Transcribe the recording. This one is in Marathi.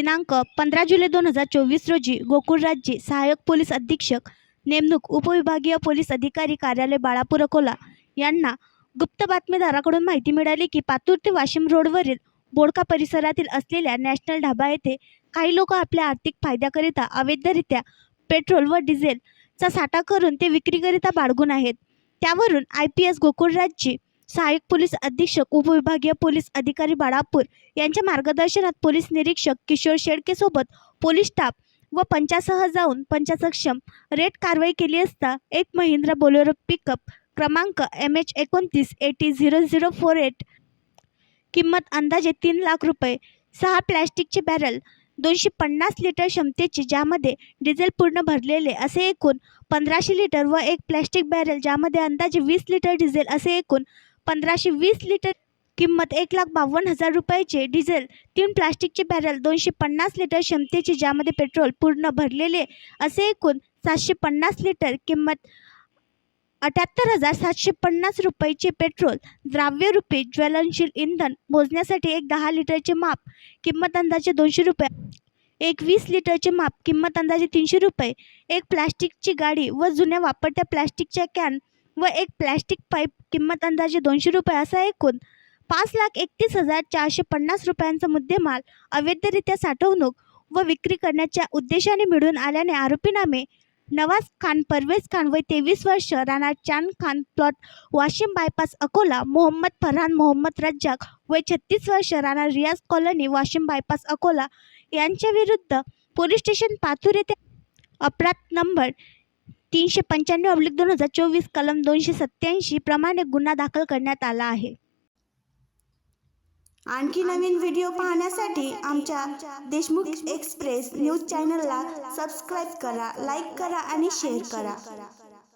दिनांक 15 जुलै 2024 रोजी गोकुळ राज्य सहाय्यक पोलीस अधीक्षक नेमणूक उपविभागीय पोलीस अधिकारी कार्यालय बाळापूर अकोला यांना गुप्त बातमीदाराकडून माहिती मिळाली की पातूर ते वाशिम रोडवरील बोडका परिसरातील असलेल्या नॅशनल ढाबा येथे काही लोक आपल्या आर्थिक फायद्याकरिता अवैधरित्या पेट्रोल व डिझेलचा साठा करून ते विक्रीकरिता बाळगून आहेत। त्यावरून IPS गोकुळ राज्य सहाय्यक पोलीस अधीक्षक उपविभागीय पोलीस अधिकारी बाळापूर यांच्या मार्गदर्शनात पोलीस निरीक्षक किशोर शेळकेसोबत पोलीस स्टाफ व पंचासह जाऊन पंचसक्षम रेड कारवाई केली असता एक महिंद्रा बोलेरो पिकअप क्रमांक MH29 800048 किंमत अंदाजे 3 लाख रुपये, 6 प्लॅस्टिकचे बॅरल 250 लिटर क्षमतेचे ज्यामध्ये डिझेल पूर्ण भरलेले असे एकूण 1500 लिटर व एक प्लॅस्टिक बॅरल ज्यामध्ये अंदाजे 20 लिटर डिझेल असे एकूण 1520 लिटर किंमत 1,52,000 रुपयाचे डिझेल, 3 प्लास्टिकचे बॅरल 250 लिटर क्षमतेचे ज्यामध्ये पेट्रोल पूर्ण भरलेले असे एकूण 750 लिटर किंमत 78,750 रुपयाचे पेट्रोल, द्रव्यरूपी ज्वलनशील इंधन मोजण्यासाठी एक 10 लिटरचे माप किंमत अंदाजे 200 रुपये, एक 20 लिटरचे माप किंमत अंदाजे 300 रुपये, एक प्लास्टिकची गाडी व जुन्या वापरत्या प्लास्टिकच्या कॅन व एक प्लास्टिक पाईप किंमत अंदाजे 200 रुपये असा एकूण 5,31,450 रुपयांचा मुद्देमाल अवैधरित्या साठवणूक व विक्री करण्याच्या उद्देशाने मिळून आल्याने आरोपीनामे नवाज खान परवेज खान वय 23 वर्ष राणा चांद खान प्लॉट वाशिम बायपास अकोला, मोहम्मद फरहान मोहम्मद रज्जाक वय 36 वर्ष राणा रियाज कॉलनी वाशिम बायपास अकोला यांच्या विरुद्ध पोलीस स्टेशन पातूर येथे अपराध नंबर 395/2024 कलम 287 प्रमाणे गुन्हा दाखल करण्यात आला आहे। आणखी नवीन व्हिडिओ पाहण्यासाठी आमच्या देशमुख एक्सप्रेस न्यूज चॅनलला सबस्क्राईब करा, लाईक करा आणि शेअर करा।